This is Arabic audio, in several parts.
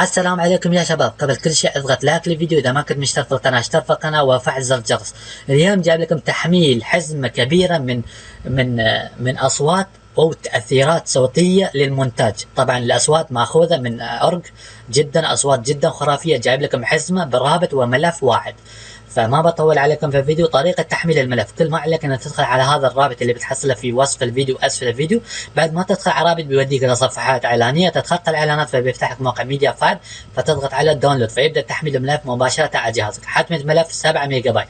السلام عليكم يا شباب. قبل كل شيء اضغط لايك للفيديو، اذا ما كنت مشترك في القناه اشترك في القناه وفعل زر الجرس. اليوم جايب لكم تحميل حزمه كبيره من من اصوات او تاثيرات صوتيه للمونتاج. طبعا الاصوات ماخوذه من ارج جدا، اصوات جدا خرافيه. جايب لكم حزمه برابط وملف واحد. فما بطول عليكم في الفيديو. طريقة تحميل الملف، كل ما عليك انك تدخل على هذا الرابط اللي بتحصله في وصف الفيديو اسفل الفيديو. بعد ما تدخل على الرابط بيوديك الى صفحات اعلانية، تتخطى الاعلانات فبيفتح لك موقع ميديا فايل، فتضغط على الداونلود فيبدا تحميل الملف مباشرة على جهازك. حجم الملف 7 ميجا بايت.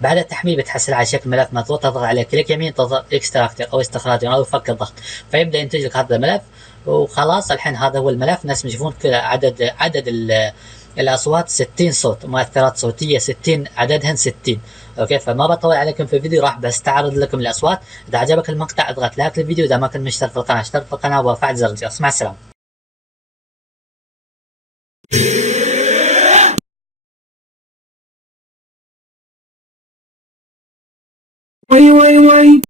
بعد التحميل بتحصل على شكل ملف مضغوط، تضغط عليه كليك يمين، تضغط اكستراكتر او استخراج او فك الضغط، فيبدا ينتج لك هذا الملف. وخلاص الحين هذا هو الملف. ناس يشوفون كذا عدد الاصوات 60 صوت، مؤثرات صوتيه 60، عددهن 60. اوكي، فما بطول عليكم في الفيديو، راح بستعرض لكم الاصوات. اذا عجبك المقطع اضغط لايك للفيديو، اذا ما كنت مشترك في القناه اشترك في القناه وفعل زر الجرس. مع السلامه. Wait, wait, wait.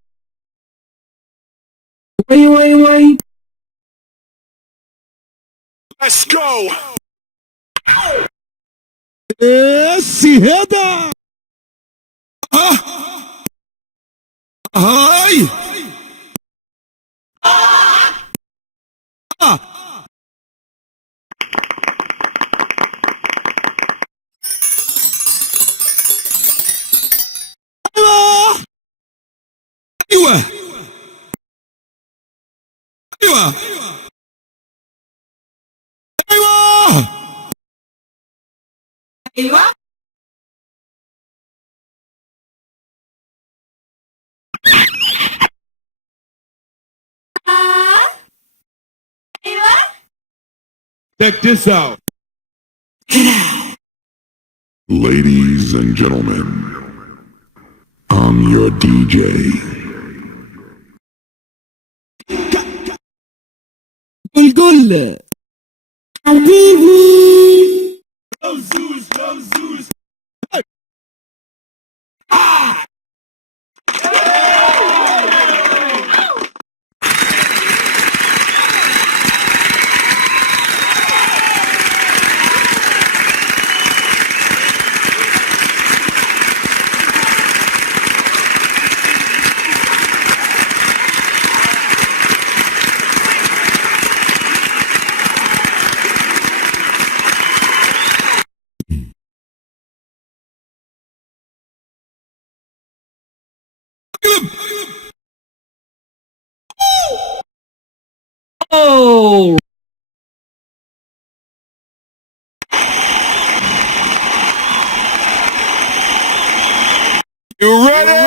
Wait, wait, wait. Let's go. Esse reda. Ai. ايوه ايوه ايوه ايوه Check this out. Ladies and gentlemen, I'm your DJ. قول حبيبي. Go Zeus, go Zeus. Oh. You ready?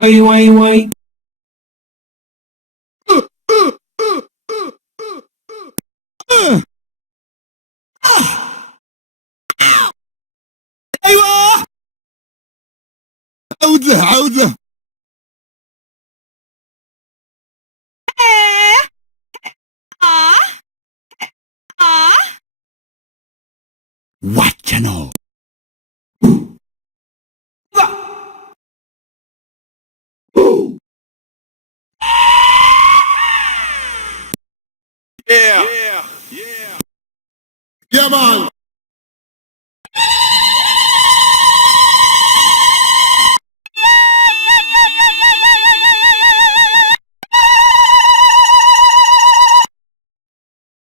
Wait, wait, wait. ايوه عودة عودة. What channel? Yeah. Yeah. Yeah. Yeah, man.